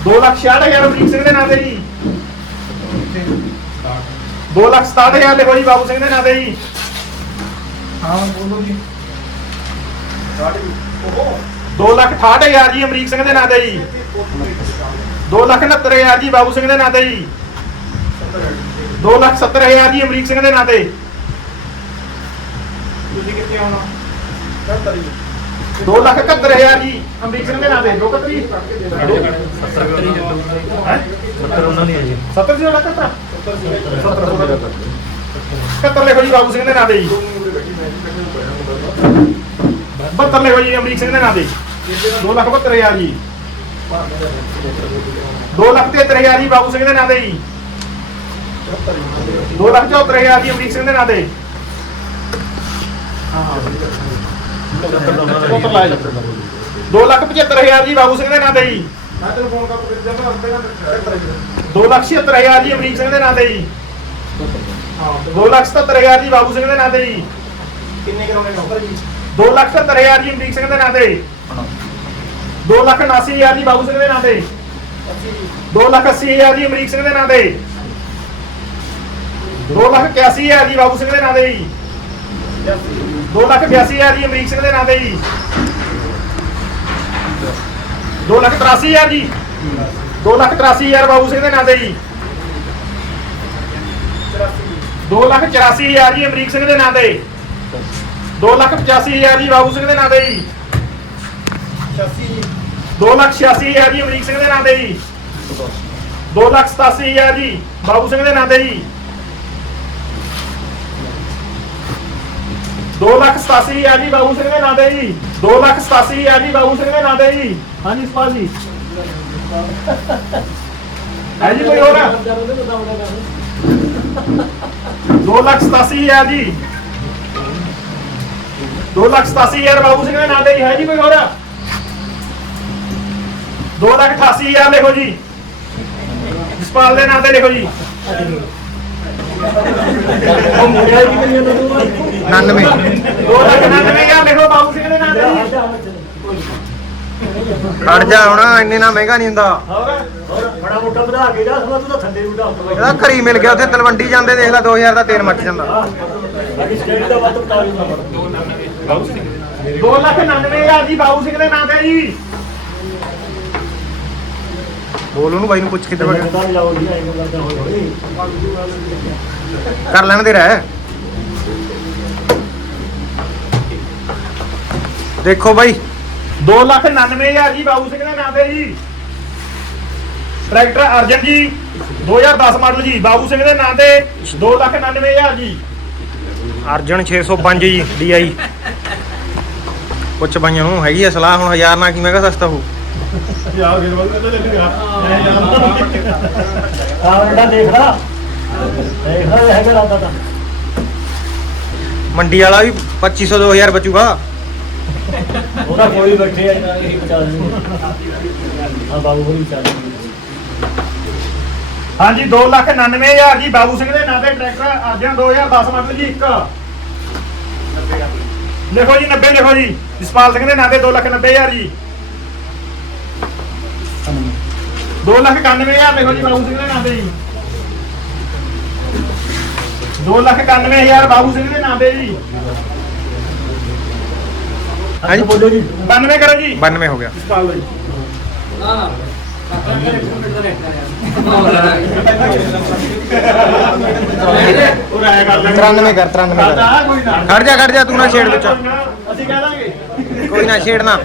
2 ਲੱਖ 66 ਹਜ਼ਾਰ ਅਮਰੀਕ ਸਿੰਘ ਦੇ ਨਾਂ ਤੇ ਜੀ। 2 ਲੱਖ 67 ਹਜ਼ਾਰ ਲਿਖੋ ਜੀ ਬਾਬੂ ਸਿੰਘ ਦੇ ਨਾਂ ਤੇ ਜੀ। ਹਾਂ ਬੋਲੋ ਜੀ। 2 ਲੱਖ 68 ਹਜ਼ਾਰ ਜੀ ਅਮਰੀਕ ਸਿੰਘ ਦੇ ਨਾਂ ਤੇ ਜੀ। 2 ਲੱਖ 69 ਹਜ਼ਾਰ ਜੀ ਬਾਬੂ ਸਿੰਘ ਦੇ ਨਾਂ ਤੇ ਜੀ। 2 ਲੱਖ 70 ਹਜ਼ਾਰ ਜੀ ਅਮਰੀਕ ਸਿੰਘ ਦੇ ਨਾਂ ਤੇ। ਤੁਸੀਂ ਕਿੱਥੇ ਆਉਣਾ? 2 ਲੱਖ 71 ਹਜ਼ਾਰ ਜੀ ਅਮਰੀਕ ਸਿੰਘ ਦੇ ਨਾਂ ਤੇ। 231 ਹੈ 70 ਉਹਨਾਂ ਨੇ ਆਈ 70 ਜੀ ਲੱਖ 71 71 ਲਿਖੋ ਜੀ ਬਾਬੂ ਸਿੰਘ ਦੇ ਨਾਂ ਤੇ ਜੀ। 72 ਲਿਖੋ ਜੀ ਅਮਰੀਕ ਸਿੰਘ ਦੇ ਨਾਂ ਤੇ। 2 ਲੱਖ 72 ਹਜ਼ਾਰ ਜੀ। 2 ਲੱਖ 73000 ਜੀ ਬਾਬੂ ਸਿੰਘ ਦੇ ਨਾਂ ਤੇ ਜੀ। 2 ਲੱਖ 74000 ਜੀ ਅਮਰੀਕ ਸਿੰਘ ਦੇ ਨਾਂ ਤੇ। ਦੋ ਲੱਖ 75000 ਜੀ ਬਾਬੂ ਸਿੰਘ ਦੇ ਨਾਂ ਤੇ ਜੀ। ਮੈਂ ਤੈਨੂੰ ਫੋਨ ਕਰ 2 ਲੱਖ 76000 ਜੀ ਅਮਰੀਕ ਸਿੰਘ ਦੇ ਨਾਂ ਤੇ ਜੀ। ਹਾਂ 2 ਲੱਖ 77000 ਜੀ ਬਾਬੂ ਸਿੰਘ ਦੇ ਨਾਂ ਤੇ ਜੀ। ਕਿੰਨੇ ਕਰਾਉਣੇ ਨੌਕਰ ਜੀ? 2 ਲੱਖ 77000 ਜੀ ਅਮਰੀਕ ਸਿੰਘ ਦੇ ਨਾਂ ਤੇ। 2 ਲੱਖ 79000 ਜੀ ਬਾਬੂ ਸਿੰਘ ਦੇ ਨਾਂ ਤੇ। 2 ਲੱਖ 80000 ਜੀ ਅਮਰੀਕ ਸਿੰਘ ਦੇ ਨਾਂ ਤੇ। 2 ਲੱਖ 81000 ਜੀ ਬਾਬੂ ਸਿੰਘ ਦੇ ਨਾਂ ਤੇ ਜੀ। 2 ਲੱਖ 82000 ਜੀ ਅਮਰੀਕ ਸਿੰਘ ਦੇ ਨਾਂ ਤੇ ਜੀ। 2 ਲੱਖ 83000 ਜੀ। 2 ਲੱਖ 83000 ਬਾਬੂ ਸਿੰਘ ਦੇ ਨਾਂ ਤੇ ਜੀ। 2 ਲੱਖ 84000 ਜੀ ਅਮਰੀਕ ਸਿੰਘ ਦੇ ਨਾਂ ਤੇ। 2 ਲੱਖ 85000 ਜੀ ਬਾਬੂ ਸਿੰਘ ਦੇ ਨਾਂ ਤੇ ਜੀ। 2 ਲੱਖ 86000 ਜੀ ਅਮਰੀਕ ਸਿੰਘ ਦੇ ਨਾਂ ਤੇ ਜੀ। 2 ਲੱਖ 87000 ਜੀ ਬਾਬੂ ਸਿੰਘ ਦੇ ਨਾਂ ਤੇ ਜੀ। 2 ਲੱਖ 87000 ਜੀ, ਬਾਬੂ ਸਿੰਘ ਦੇ ਨਾਂ ਤੇ ਜੀ। 2 ਲੱਖ 87000 ਜੀ, ਬਾਬੂ ਸਿੰਘ ਦੇ ਨਾਂ ਤੇ ਜੀ। ਹਾਂਜੀ, ਸਪਾਲ ਜੀ। ਹੈ ਜੀ ਕੋਈ ਹੋਰ? 2 ਲੱਖ 87000 ਜੀ। 2 ਲੱਖ 87000 ਬਾਬੂ ਸਿੰਘ ਦੇ ਨਾਂ ਤੇ ਜੀ। ਹੈ ਜੀ ਕੋਈ ਹੋਰ? 2 ਲੱਖ 88000 ਲਿਖੋ ਜੀ। ਜਸਪਾਲ ਦੇ ਨਾਂ ਤੇ ਲਿਖੋ ਜੀ। ਉਹ ਮੁੰਡਿਆ ਕੀ ਕਰੀ 99 2 ਲੱਖ 99000 ਲਿਖੋ ਬਾਬੂ ਸਿੰਘ ਦੇ ਨਾਂ ਤੇ ਜੀ। ਖੜ ਜਾ ਹੁਣ ਇੰਨੇ ਨਾ ਮਹਿੰਗਾ ਨਹੀਂ ਹੁੰਦਾ। ਬੜਾ ਮੋਟਾ ਵਧਾ ਕੇ ਜਾ ਸਮਾਂ ਤੂੰ ਤਾਂ ਥੱਲੇ ਨੂੰ ਢਾਲ ਇਹਦਾ ਘਰੀ ਮਿਲ ਗਿਆ ਉੱਥੇ ਤਲਵੰਡੀ ਜਾਂਦੇ ਦੇਖ ਲੈ 2000 ਦਾ ਤੇਲ ਮੱਚ ਜਾਂਦਾ। ਸਾਡੀ ਸਟੇਟ ਦਾ ਵੱਧ ਬਤਾ ਨਹੀਂ ਸਕਦਾ 2 ਲੱਖ 99000 ਜੀ ਬਾਬੂ ਸਿੰਘ ਦੇ ਨਾਂ ਤੇ ਜੀ। ਬੋਲ ਉਹਨੂੰ ਬਾਈ ਨੂੰ ਪੁੱਛ ਕਿੱਥੇ ਵਗਿਆ ਕਰ ਲੈਣ ਦੇ ਰਹਿ। ਦੇਖੋ ਬਾਈ। 2 ਲੱਖ 99000 ਜੀ ਬਾਬੂ ਸਿੰਘ ਦੇ ਨਾਂ ਤੇ ਜੀ। ਟਰੈਕਟਰ ਅਰਜਨ ਜੀ 2010 ਮਾਡਲ ਜੀ ਬਾਬੂ ਸਿੰਘ ਦੇ ਨਾਂ ਤੇ 2 ਲੱਖ 99000 ਜੀ। ਅਰਜਨ 605 ਜੀ ਡੀਆਈ ਪੁੱਛ ਬਾਈਆਂ ਨੂੰ ਹੈਗੀ ਆ ਸਲਾਹ ਹੁਣ 1000 ਨਾਲ ਕੀ ਮਹਿੰਗਾ ਸਸਤਾ ਹੋ ਯਾਰ ਫਿਰ ਬੰਦੇ ਤਾਂ ਲੱਗੇਗਾ ਆ ਮੁੰਡਾ ਦੇਖ ਲਾ। ਦੇਖ ਲਾ ਇਹ ਹੈਗਾ ਰਾਤਾ ਤਾਂ ਮੰਡੀ ਵਾਲਾ ਵੀ 2500 2000 ਬਚੂਗਾ। ਉਹਦਾ ਕੋਈ ਬੈਠੇ ਆ ਇਹ ਚੱਲ ਆ ਬਾਬੂ ਹੋਰੀ ਚੱਲ ਹਾਂਜੀ 2 ਲੱਖ 99000 ਜੀ, ਬਾਬੂ ਸਿੰਘ ਦੇ ਨਾਂ ਤੇ ਟਰੈਕਟਰ ਅਰਜਨ 2010 ਮਾਡਲ ਜੀ, ਇੱਕ। ਲਿਖੋ ਜੀ 90 ਲਿਖੋ ਜੀ। ਜਸਪਾਲ ਸਿੰਘ ਦੇ ਨਾਂ ਤੇ 2 ਲੱਖ 90000 ਜੀ। 2 ਲੱਖ 91000 ਲਿਖੋ ਜੀ, ਬਾਬੂ ਸਿੰਘ ਦੇ ਨਾਂ ਤੇ ਜੀ। 2 ਲੱਖ 91000 ਬਾਬੂ ਸਿੰਘ ਦੇ ਨਾਂ ਤੇ ਜੀ। ਹਾਂਜੀ। ਬੋਲੋ ਜੀ। 92 ਕਰੋ ਜੀ। 92 ਹੋ ਗਿਆ। ਸਟਾਲ ਤਰਾਨਵੇਂ ਕਰ ਤਰਾਨਵੇਂ ਕਰ। ਖੜ ਜਾ ਖੜ ਜਾ ਤੂੰ ਨਾ ਛੇੜ ਵਿੱਚ ਅਸੀਂ ਕਹਿ ਦਾਂਗੇ। ਕੋਈ ਨਾ ਛੇੜਨਾ।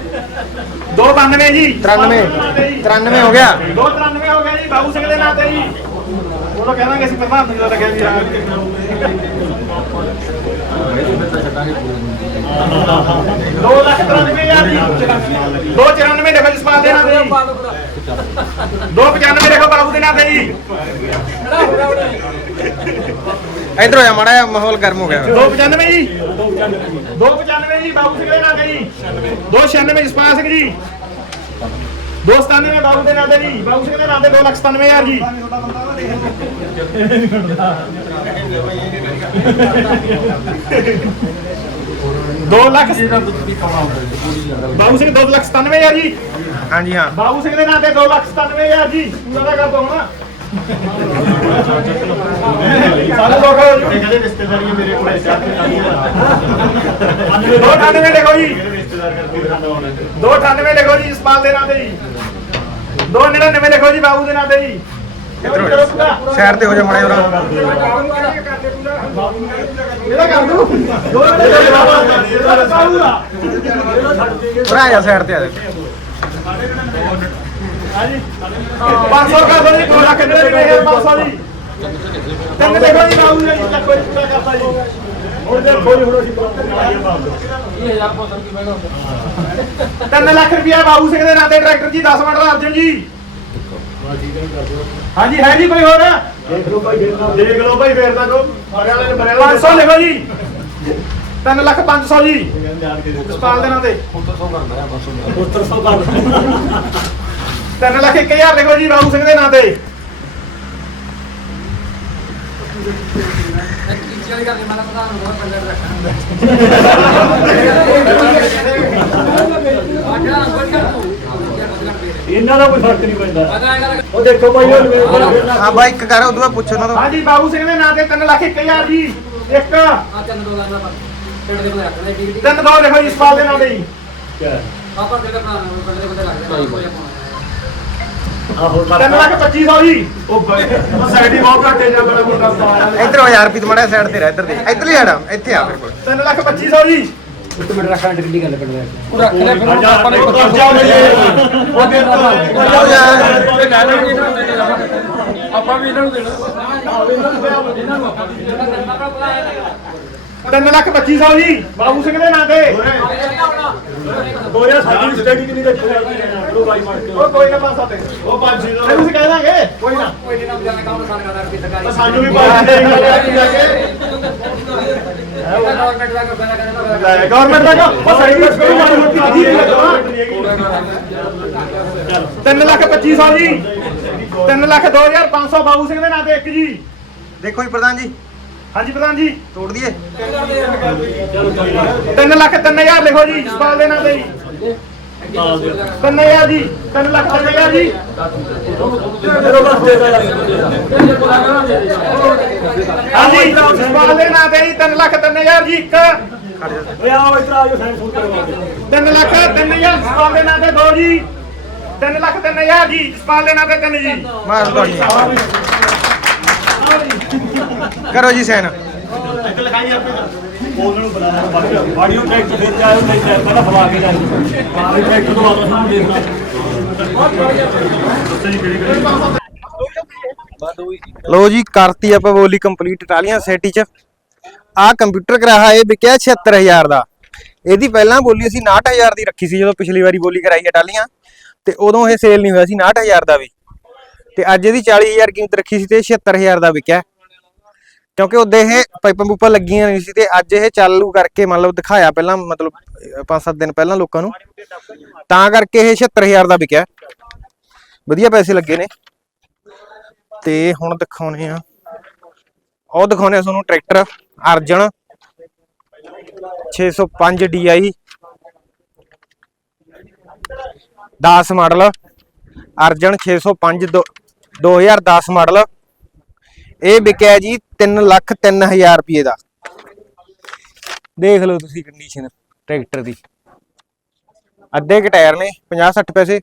292 ਜੀ। 93 93 ਹੋ ਗਿਆ। 293 ਹੋ ਗਿਆ ਜੀ ਬਾਬੂ ਸਿੰਘ ਦੇ ਨਾਂ ਜੀ। ਉਹ ਤਾਂ ਕਹਿ ਦਾਂਗੇ ਅਸੀਂ ਪ੍ਰਧਾਨ ਨੂੰ ਰੱਖਿਆ ਜੀ। 2 ਲੱਖ 93000 ਦੀ। ਦੇ ਨਾਮ ਤੇ ਜੀ। 295 ਲਿਖੋ ਮਾਹੌਲ ਗਰਮ ਹੋ ਗਿਆ। 295 ਜੀ। 295 ਜੀ, ਬਾਬੂ ਸਿੰਘ ਦੇ ਤੇ ਜੀ। 296 ਜਸਪਾਲ ਸਿੰਘ ਜੀ। 297 ਬਾਬੂ ਦੇ ਨਾਂ ਤੇ ਜੀ। ਬਾਬੂ ਸਿੰਘ ਦੇ ਨਾਂ ਤੇ 297000 ਜੀ। ਦੋ ਲੱਖ ਬਾਬੂ ਸਿੰਘ 2 ਲੱਖ 97000 ਜੀ। ਹਾਂਜੀ ਹਾਂ। ਬਾਬੂ ਸਿੰਘ ਦੇ ਨਾਂ ਤੇ 2 ਲੱਖ 97000 ਜੀ। ਪੂਰਾ ਦਾ ਕਰ ਦੋ ਹੁਣ। ਸਾਨੂੰ ਲੋਕ ਕਹਿੰਦੇ ਰਿਸ਼ਤੇਦਾਰੀਆਂ ਮੇਰੇ ਕੋਲ ਚਾਹ ਕੇ ਆਈਆਂ 298 ਲਿਖੋ ਜੀ। ਰਿਸ਼ਤੇਦਾਰ ਕਰਕੇ ਖਾਂਦਾ ਹੋਣਾ 298 ਲਿਖੋ ਜੀ ਜਸਪਾਲ ਦੇ ਨਾਂ ਤੇ ਜੀ। 299 ਲਿਖੋ ਜੀ ਬਾਬੂ ਦੇ ਨਾਂ ਤੇ ਜੀ। ਸਾਈਡ ਤੇ ਹੋ ਜਾ ਮਾੜਾ ਜਿਹਾ ਇਹਦਾ ਕਰ ਦੂ ਬਾਬਾ ਆ ਜਾ ਸਾਈਡ ਤੇ ਆ ਜਾ। ਹਾਂਜੀ 500 ਕਰ ਦੋ ਜੀ 2 ਲੱਖ ਦੇ 500 ਜੀ। ਤਿੰਨ ਲਿਖੋ ਜੀ ਬਾਬੂ ਜੀ ਕੋਈ ਪੂਰਾ ਕਰਤਾ ਜੀ। ਹੁਣ ਜੀ ਹੁਣ ਅਸੀਂ ਤਿੰਨ ਲੱਖ ਰੁਪਇਆ ਬਾਬੂ ਸਿੰਘ ਦੇ ਨਾਂ ਤੇ ਟਰੈਕਟਰ ਜੀ 10 ਮਾਡਲ ਅਰਜਨ ਜੀ। ਹਾਂਜੀ ਹੈ ਜੀ ਕੋਈ ਹੋਰ? ਦੇਖ ਲਓ ਭਾਈ ਦੇਖਣਾ ਦੇਖ ਲਓ ਭਾਈ ਫੇਰ ਤਾਂ ਕੋ ਮਰੇ ਵਾਲੇ ਨੇ ਮਰੇ ਵਾਲੇ 500 ਲਿਖੋ ਜੀ। 3 ਲੱਖ 500 ਜੀ। ਜਸਪਾਲ ਦੇ ਨਾਂ ਤੇ। ਪੁੱਤਰ ਸੌ ਕਰ 3 ਲੱਖ 1000 ਲਿਖੋ ਜੀ ਬਾਬੂ ਸਿੰਘ ਦੇ ਨਾਂ ਤੇ। ਇਹਨਾਂ ਦਾ ਕੋਈ ਫ਼ਰਕ ਨਹੀਂ ਪੈਂਦਾ। ਉਹ ਦੇਖੋ ਭਾਈ ਕੋਲ ਹਾਂ ਬਾਈ ਇੱਕ ਕਰ ਉਦੋਂ ਪੁੱਛੋ ਉਹਨਾਂ ਤੋਂ। ਹਾਂਜੀ ਬਾਬੂ ਸਿੰਘ ਦੇ ਨਾਂ ਤੇ 3 ਲੱਖ 1000 ਜੀ ਇੱਕ। ਤਿੰਨ ਦੋ ਲਿਖੋ ਜੀ। ਜਸਪਾਲ ਦੇ ਨਾਂ ਤੇ ਜੀ ਆਹੋ 3 ਲੱਖ 2500 ਜੀ? ਉਹ ਬਾਈ ਉਹ ਸਾਈਡ ਹੀ ਬਹੁਤ ਘੱਟੇ ਜਾ ਬੜਾ ਮੁੰਡਾ ਇੱਧਰ ਮੜਾ ਸਾਈਡ ਤੇ ਰਹਿ ਇੱਧਰ ਦੇ। ਇੱਧਰ ਹੀ ਆੜਾ ਇੱਥੇ ਆ ਮੇਰੇ ਕੋਲ 3 ਲੱਖ 2500 ਜੀ? ਇੱਕ ਮਿੰਟ ਰੱਖਾਂ ਡਿੱਲੀ ਗੱਲ ਪਿੰਡ ਉਹ ਆਪਾਂ ਨੇ ਕਰਜ਼ਾ ਹੋ ਗਿਆ ਉਹ ਦੇ ਜਾਓ ਯਾਰ। ਆਪਾਂ ਵੀ ਇਹਨਾਂ ਨੂੰ ਦੇਣਾ। 3 ਲੱਖ 2500 ਜੀ? ਬਾਬੂ ਸਿੰਘ ਦੇ ਨਾਂ ਤੇ। ਹੋਇਆ ਸਾਡੀ ਸਟੱਡੀ ਕਿੰਨੀ ਰੱਖੀ ਕਰੋ ਭਾਈ ਮਾਰ ਕੇ। ਉਹ ਕੋਈ ਨਾ ਪਾਸਾ ਤੇ ਉਹ ਪੰਜ ਛੇ ਇਹ ਤੁਸੀਂ ਕਹਿ ਦਾਂਗੇ। ਕੋਈ ਨਾ। ਤਾਂ ਸਾਨੂੰ ਵੀ ਪੰਜ ਛੇ ਦੇ ਜਾ ਕੇ। ਲੈ ਗਵਰਨਮੈਂਟ ਦਾ ਕੰਮ? ਉਹ ਸਾਈਡ ਵਿੱਚ ਕੋਈ ਮਾੜੀ ਮੋਟੀ ਆਦੀ ਹੈ। 3 ਲੱਖ 2500 ਜੀ। 3 ਲੱਖ 2500 ਬਾਬੂ ਸਿੰਘ ਦੇ ਨਾਂ ਤੇ ਇੱਕ ਜੀ। ਦੇਖੋ ਜੀ ਪ੍ਰਧਾਨ ਜੀ ਹਾਂਜੀ ਪ੍ਰਧਾਨ ਜੀ। ਤੋੜ ਦਈਏ। 3 ਲੱਖ 3000 ਲਿਖੋ ਜੀ ਜਸਪਾਲ ਦੇ ਨਾਂ ਤੇ ਜੀ। 3000 ਜੀ 3 ਲੱਖ 3000 ਜੀ। ਹਾਂਜੀ ਜਸਪਾਲ ਦੇ ਨਾਂ ਤੇ ਜੀ 3 ਲੱਖ 3000 ਜੀ ਇੱਕ। ਓਏ ਆਓ ਇਧਰ ਆਓ ਸਾਈਨ ਸ਼ੂਟ ਕਰਵਾ ਦੇ 3 ਲੱਖ 3000 ਜਸਪਾਲ ਦੇ ਨਾਂ ਤੇ ਦੋ ਜੀ। 3 ਲੱਖ 3000 ਜੀ ਜਸਪਾਲ ਦੇ ਨਾਂ ਤੇ ਤਿੰਨ ਜੀ। ਮਾਰ ਦੋ ਜੀ। ਕਰੋ ਜੀ ਸੈਨ। ਇੱਕ ਲਿਖਾਈ ਆਪੇ ਉਹਨਾਂ ਨੂੰ ਜਾਇਓ ਨਹੀਂ ਪਹਿਲਾਂ ਕੇ ਬਾੜੀ ਤੋਂ ਬਾਅਦ ਸਾਨੂੰ ਲੋ ਬੋਲੀ ਕੰਪਲੀਟ ਟਾਲੀਆਂ ਸੈਟੀ ਚ। ਆ ਕੰਪਿਊਟਰ ਕਰਾਹਾ ਇਹ ਵਿਕਿਆ 76000 ਦਾ। ਇਹਦੀ ਪਹਿਲਾਂ ਬੋਲੀ ਅਸੀਂ 69000 ਦੀ ਰੱਖੀ ਸੀ ਜਦੋਂ ਪਿਛਲੀ ਵਾਰੀ ਬੋਲੀ ਕਰਾਈ ਹੈ ਟਾਲੀਆਂ ਤੇ ਉਦੋਂ ਇਹ ਸੇਲ ਨਹੀਂ ਹੋਇਆ ਸੀ 69000 ਦਾ ਵੀ। ਤੇ ਅੱਜ ਇਹਦੀ 40000 ਕੀਮਤ ਰੱਖੀ ਸੀ ਤੇ 76000 ਦਾ ਵਿਕਿਆ। ਕਿਉਂਕਿ ਉਹਦੇ ਇਹ ਪਾਈਪਾਂ ਪੂਪਾਂ ਲੱਗੀਆਂ ਨਹੀਂ ਸੀ ਤੇ ਅੱਜ ਇਹ ਚਾਲੂ ਕਰਕੇ ਮਤਲਬ ਦਿਖਾਇਆ ਪਹਿਲਾਂ, ਮਤਲਬ 5-7 ਦਿਨ ਪਹਿਲਾਂ ਲੋਕਾਂ ਨੂੰ। ਤਾਂ ਕਰਕੇ ਇਹ 76000 ਦਾ ਵਿਕਿਆ। ਵਧੀਆ ਪੈਸੇ ਲੱਗੇ ਨੇ। ਤੇ ਹੁਣ ਦਿਖਾਉਣੇ ਆ ਉਹ ਦਿਖਾਉਣੇ ਆ ਤੁਹਾਨੂੰ tractor Arjun 605 DI 10 model Arjun 605 ਦੋ- 2010 ਮਾਡਲ। ਇਹ ਵਿਕਿਆ ਜੀ 3 ਲੱਖ 3000 ਰੁਪਏ ਦਾ। ਦੇਖ ਲਓ ਤੁਸੀਂ ਕੰਡੀਸ਼ਨ ਟਰੈਕਟਰ ਦੀ। ਅੱਧੇ ਕੁ ਟਾਇਰ ਨੇ 50 60 ਪੈਸੇ।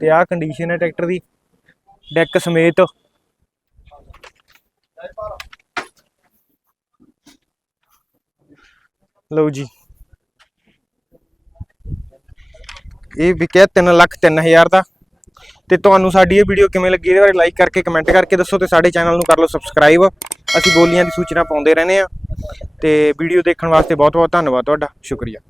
ਤੇ ਆਹ ਕੰਡੀਸ਼ਨ ਹੈ ਟਰੈਕਟਰ ਦੀ ਡੈਕ ਸਮੇਤ। ਲਓ ਜੀ। ਇਹ ਵਿਕਿਆ 3 ਲੱਖ 3000 ਦਾ। ਤੇ ਤੁਹਾਨੂੰ ਸਾਡੀ ਇਹ ਵੀਡੀਓ ਕਿਵੇਂ ਲੱਗੀ ਇਹਦੇ ਬਾਰੇ ਲਾਈਕ ਕਰਕੇ ਕਮੈਂਟ ਕਰਕੇ ਦੱਸੋ ਤੇ ਸਾਡੇ ਚੈਨਲ ਨੂੰ ਕਰ ਲਓ ਸਬਸਕ੍ਰਾਈਬ ਅਸੀਂ ਬੋਲੀਆਂ ਦੀ ਸੂਚਨਾ ਪਾਉਂਦੇ ਰਹਿੰਦੇ ਆ ਤੇ ਵੀਡੀਓ ਦੇਖਣ ਵਾਸਤੇ ਬਹੁਤ ਬਹੁਤ ਧੰਨਵਾਦ ਤੁਹਾਡਾ। ਸ਼ੁਕਰੀਆ।